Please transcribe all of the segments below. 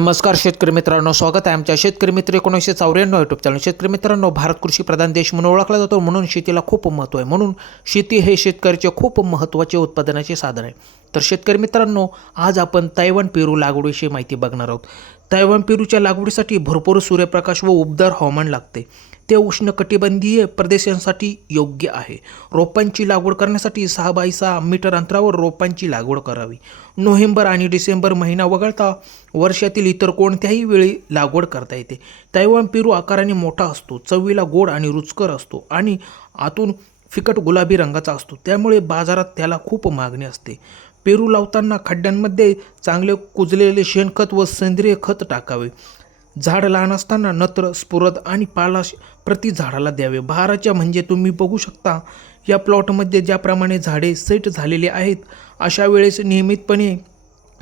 नमस्कार शेतकरी मित्रांनो स्वागत आहे आमच्या शेतकरी मित्र एकोणीसशे चौऱ्याण्णव यूट्यूब चॅनल शेतकरी मित्रांनो भारत कृषी प्रधान देश म्हणून ओळखला जातो. म्हणून शेतीला खूप महत्त्व आहे. म्हणून शेती हे शेतकऱ्याचे खूप महत्त्वाचे उत्पादनाचे साधन आहे. तर शेतकरी मित्रांनो आज आपण तैवान पेरू लागवडीविषयी माहिती बघणार आहोत. तैवान पेरूच्या लागवडीसाठी भरपूर सूर्यप्रकाश व उबदार हवामान लागते. ते उष्णकटिबंधीय प्रदेशांसाठी योग्य आहे. रोपांची लागवड करण्यासाठी सहा बाय सहा मीटर अंतरावर रोपांची लागवड करावी. नोव्हेंबर आणि डिसेंबर महिना वगळता वर्षातील इतर कोणत्याही वेळी लागवड करता येते. तैवान पेरू आकाराने मोठा असतो चवीला गोड आणि रुचकर असतो आणि आतून फिकट गुलाबी रंगाचा असतो. त्यामुळे बाजारात त्याला खूप मागणी असते. पेरू लावताना खड्ड्यांमध्ये चांगले कुजलेले शेणखत व सेंद्रिय खत टाकावे. झाड लहान असताना नत्र स्फुरद आणि पाला प्रति झाडाला द्यावे. बहाराच्या म्हणजे तुम्ही बघू शकता या प्लॉटमध्ये ज्याप्रमाणे झाडे सेट झालेले आहेत अशा वेळेस नियमितपणे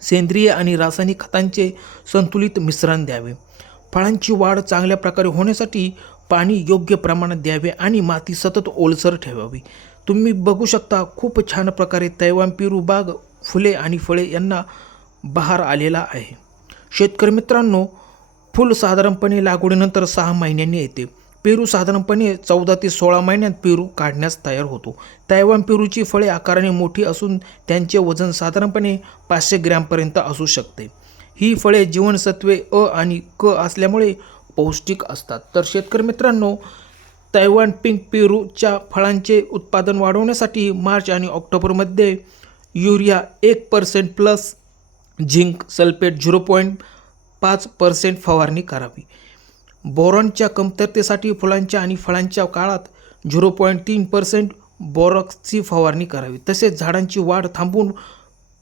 सेंद्रिय आणि रासायनिक खतांचे संतुलित मिश्रण द्यावे. फळांची वाढ चांगल्या प्रकारे होण्यासाठी पाणी योग्य प्रमाणात द्यावे आणि माती सतत ओलसर ठेवावी. तुम्ही बघू शकता खूप छान प्रकारे तैवान पेरू बाग फुले आणि फळे यांना बहार आलेला आहे. शेतकरी मित्रांनो फुल साधारणपणे लागवडीनंतर सहा महिन्यांनी येते. पेरू साधारणपणे चौदा ते सोळा महिन्यात पेरू काढण्यास तयार होतो. तैवान पेरूची फळे आकाराने मोठी असून त्यांचे वजन साधारणपणे पाचशे ग्रॅमपर्यंत असू शकते. ही फळे जीवनसत्वे अ आणि क असल्यामुळे पौष्टिक असतात. तर शेतकरी मित्रांनो तैवान पिंक पेरूच्या फळांचे उत्पादन वाढवण्यासाठी मार्च आणि ऑक्टोबरमध्ये युरिया एक percent plus zinc sulphate zero point पाच पर्सेंट फवारणी करावी. बोरॉनच्या कमतरतेसाठी फुलांच्या आणि फळांच्या काळात झिरो पॉईंट तीन पर्सेंट बोरॉक्सची फवारणी करावी. तसेच झाडांची वाढ थांबवून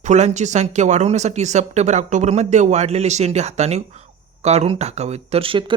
फुलांची संख्या वाढवण्यासाठी सप्टेंबर ऑक्टोबरमध्ये वाढलेले शेंडे हाताने काढून टाकावेत तर शेतकरी